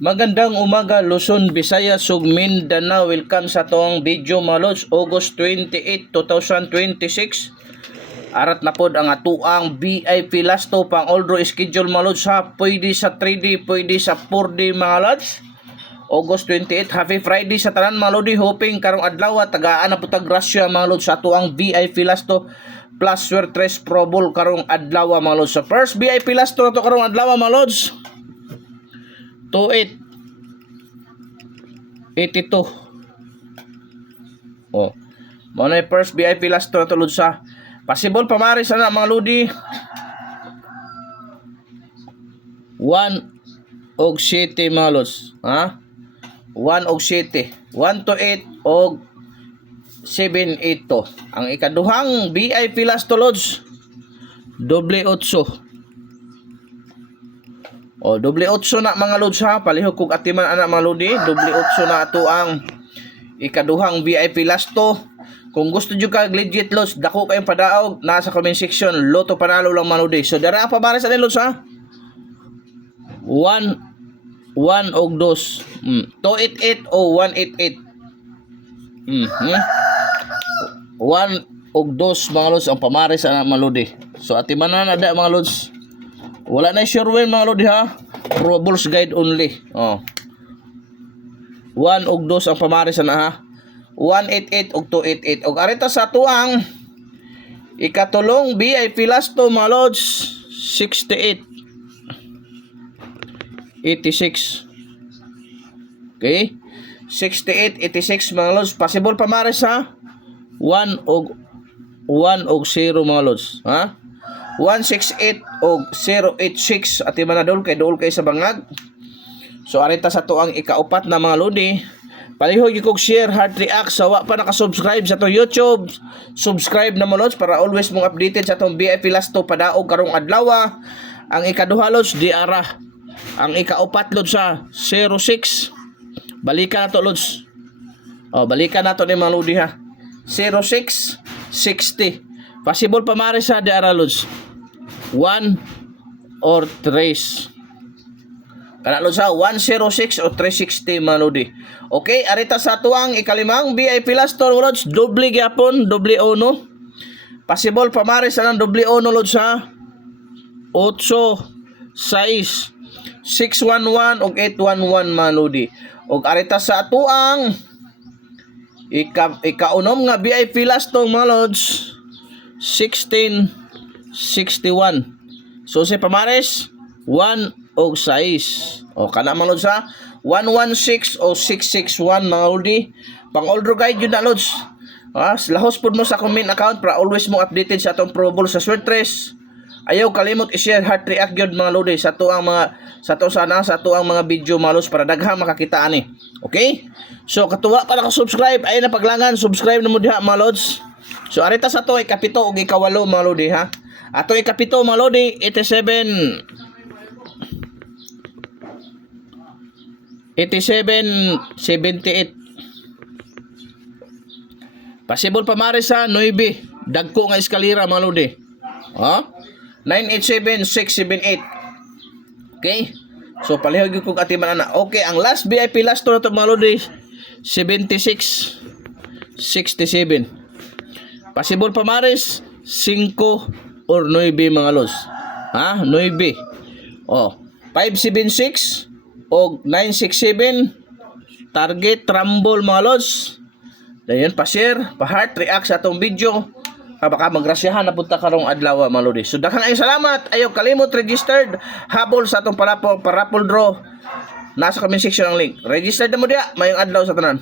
Magandang umaga Luzon, Visayas, ug Mindanao. Welcome sa tong video mga lods. August 28, 2026. Arat na pod ang atuang VIP Lasto pang oldro schedule mga lods ha. Pwede sa 3D, pwede sa 4D mga lods. August 28, happy Friday sa tanan mga lodi. Hoping karong adlaw tagaan na putag grasya mga lods sa atuang VIP Lasto plus Suertres Pro Bowl karong adlaw mga lods. So first VIP Lasto na to karong adlaw mga lods. 82. Oh. Mo na first VIP last to tulod sa possible pamari sana mga lodi. 1 og 7 mga lods, ha? 1 og 7. 1 to 8 og 7 8 to. Ang ikaduhang VIP last to lods. Doble 8. O, doble 8 na mga lods ha. Palihog kung atiman anak mga lodi. Doble 8 na ito ang ikaduhang VIP Lasto. Kung gusto nyo ka legit lods, dako kayong padaog. Nasa comment section. Loto panalo lang mga lodi. So, dara pa para sa lods ha. 1 og 2. 288 o 188. 1 og 2 mga lods ang pamaris anak mga lodi. So, atiman na nada mga lods. Wala na sure win mga lodi ha. Pro Bulls guide only. Oh. 1 og 2 ang pamaris na ha. 188 og 288. Og arita sa tuang ikatulong VIP Lasto mga lods 68 86. Okay? 68 86 mga lods. Possible pamaris ha. 1 og 0 mga lods. Ha? 168 o 086 at yung manadol kay dool kay sa bangag. So arita sa to ang ikaupat na mga lodi. Palihog yung share, heart react. So wa pa nakasubscribe sa to YouTube, subscribe na mo lods para always mong updated sa tong VIP Lasto padaog karong adlaw. Ang ikaduha lods di ara. Ang ikaupat lods sa 06. Balikan na to lods. Oh, balikan na to ni mga lodi ha. 06 60. Possible pamaris sa di ara lods. 1 or 3. Kana lods sa 106 o 360 mga lodi. Okay, arita sa tuang ikalimang VIP Lasto lods, doble gyapon, doble ono. Possible pamaris sa ng doble ono lods sa 8 6 611 og 811 mga lodi. Og arita sa tuang ikaunom nga VIP Lasto mga lods 1661. So si pamares 1 og 6. O kana mga lods ha. 116 o 661 mga lodi. Pang oldro guide yun na lods. Lahos pod mo sa comment account para always mo updated sa atong Pro Bowl sa Suertres. Ayaw kalimot i-share heart react yun mga lodi sa to ang mga sa to ang mga video mga lods para daghang makakita ani. Okay? So katuwa pa naka-subscribe ay na paglangan subscribe na mo diha mga lods. So arita sa to ikapito ug ikawalo mga lodi ha. Ato ikapito mga lodi 87 78. Possible pamares sa 9. Dagko nga eskalera mga lodi. Ha? 987 678. Okay? So palihog yung kung atiman na. Okay, ang last VIP last to na to mga lodi 76 67. Possible pamares 5 or 9 mga lods. Ha? 9. Oh, 576 o 967. Target rumble mga lods. Dayon pa-share, pa-heart react sa atong video. Baka magrasyahan na punta karong adlaw mga lodi. So daghang ay salamat. Ayaw kalimot registered habol sa atong parapol draw. Nasa comment section ang link. Registered na mo diya mayong adlaw sa tanan.